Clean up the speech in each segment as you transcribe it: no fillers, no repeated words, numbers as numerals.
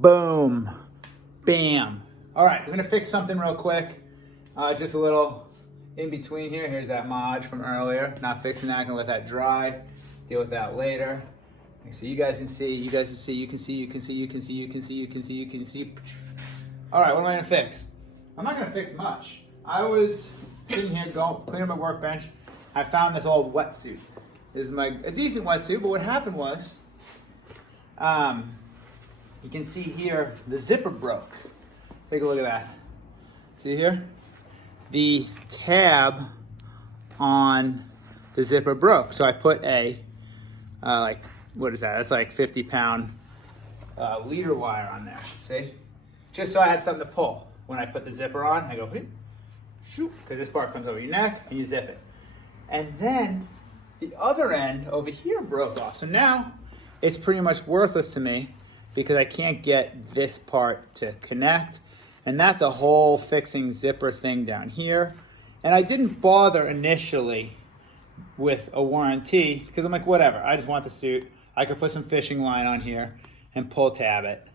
Boom. Bam. All right, we're gonna fix something real quick. Just a little in between here. Here's that mod from earlier. Not fixing that, gonna let that dry. Deal with that later. So you guys can see, you can see. All right, what am I gonna fix? I'm not gonna fix much. I was sitting here cleaning my workbench. I found this old wetsuit. This is a decent wetsuit, but what happened was, you can see here, the zipper broke. Take a look at that. See here? The tab on the zipper broke. So I put a, what is that? That's like 50-pound leader wire on there, see? Just so I had something to pull. When I put the zipper on, I go, shoot, because this part comes over your neck and you zip it. And then the other end over here broke off. So now it's pretty much worthless to me because I can't get this part to connect. And that's a whole fixing zipper thing down here. And I didn't bother initially with a warranty because I'm like, whatever, I just want the suit. I could put some fishing line on here and pull tab it.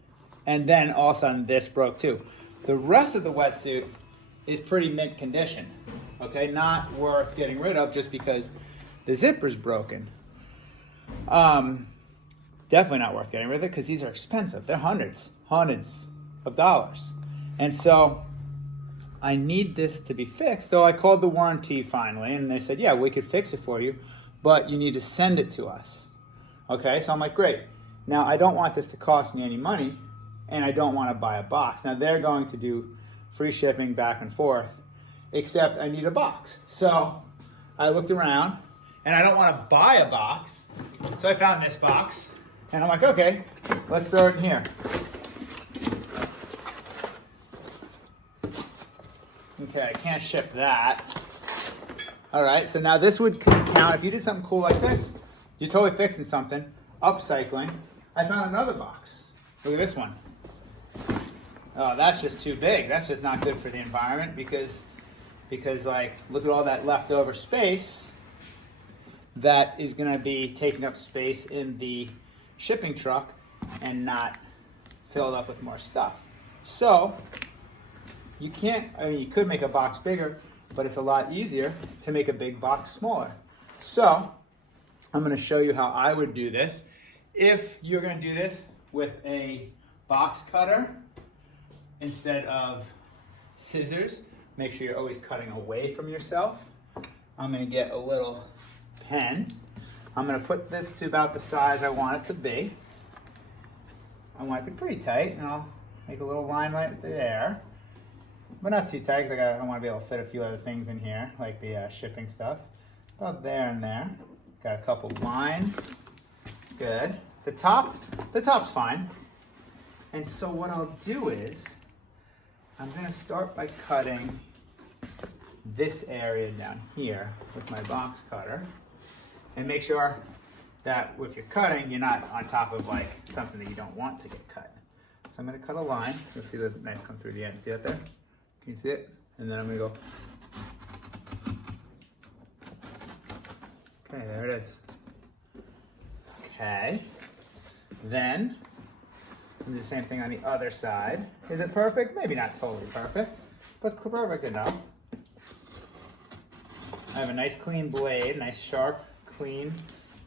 And then all of a sudden this broke too. The rest of the wetsuit is pretty mint condition. Okay, not worth getting rid of just because the zipper's broken. Definitely not worth getting rid of it because these are expensive. They're hundreds of dollars. And so I need this to be fixed. So I called the warranty finally and they said, yeah, we could fix it for you, but you need to send it to us. Okay, so I'm like, great. Now I don't want this to cost me any money and I don't want to buy a box. Now they're going to do free shipping back and forth, except I need a box. So I looked around and I don't want to buy a box. So I found this box and I'm like, okay, let's throw it in here. Okay, I can't ship that. All right, so now this would count. If you did something cool like this, you're totally fixing something, upcycling. I found another box. Look at this one. Oh, that's just too big. That's just not good for the environment because like, look at all that leftover space that is gonna be taking up space in the shipping truck and not filled up with more stuff. So, you could make a box bigger, but it's a lot easier to make a big box smaller. So, I'm gonna show you how I would do this. If you're gonna do this with a box cutter instead of scissors, make sure you're always cutting away from yourself. I'm gonna get a little pen. I'm gonna put this to about the size I want it to be. I want it to be pretty tight, and I'll make a little line right there. But not too tight, because I want to be able to fit a few other things in here, like the shipping stuff. About there and there. Got a couple lines. Good. The top's fine. And so what I'll do is, I'm going to start by cutting this area down here with my box cutter. And make sure that if you're cutting, you're not on top of like something that you don't want to get cut. So I'm going to cut a line. You'll see the knife come through the end. See that there? Can you see it? And then I'm going to go. Okay, there it is. Okay. Then, do the same thing on the other side. Is it perfect? Maybe not totally perfect, but perfect enough. I have a nice clean blade, nice sharp, clean,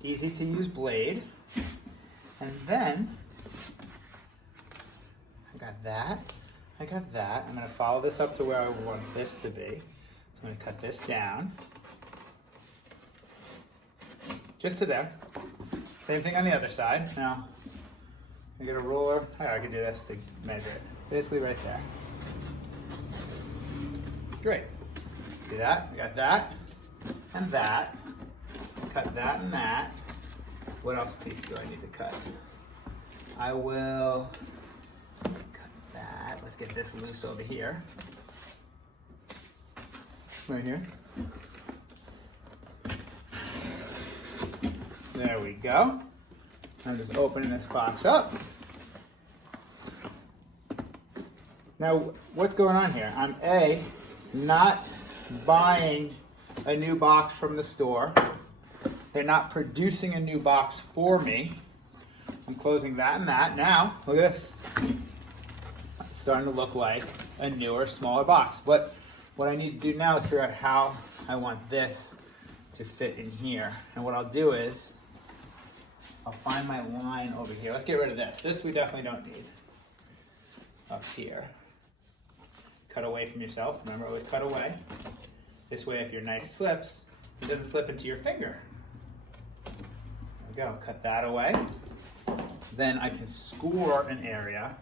easy to use blade. And then, I got that. I'm going to follow this up to where I want this to be. So I'm going to cut this down. Just to there. Same thing on the other side. Now, I get a ruler. I can do this to measure it. Basically right there. Great. See that? I got that and that. Cut that and that. What else piece do I need to cut? I will cut that. Let's get this loose over here. Right here. There we go. I'm just opening this box up. Now, what's going on here? I'm not buying a new box from the store. They're not producing a new box for me. I'm I'm closing that and that. Now, look at this. It's starting to look like a newer, smaller box. But what I need to do now is figure out how I want this to fit in here. And what I'll do is, I'll find my line over here. Let's get rid of this. This we definitely don't need. Up here. Cut away from yourself. Remember, always cut away. This way, if your knife slips, it doesn't slip into your finger. There we go. Cut that away. Then I can score an area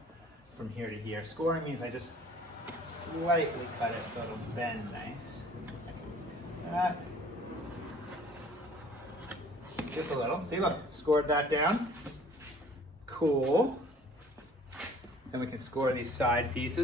from here to here. Scoring means I just slightly cut it so it'll bend nice. That. Just a little. See, look, scored that down. Cool. Then we can score these side pieces.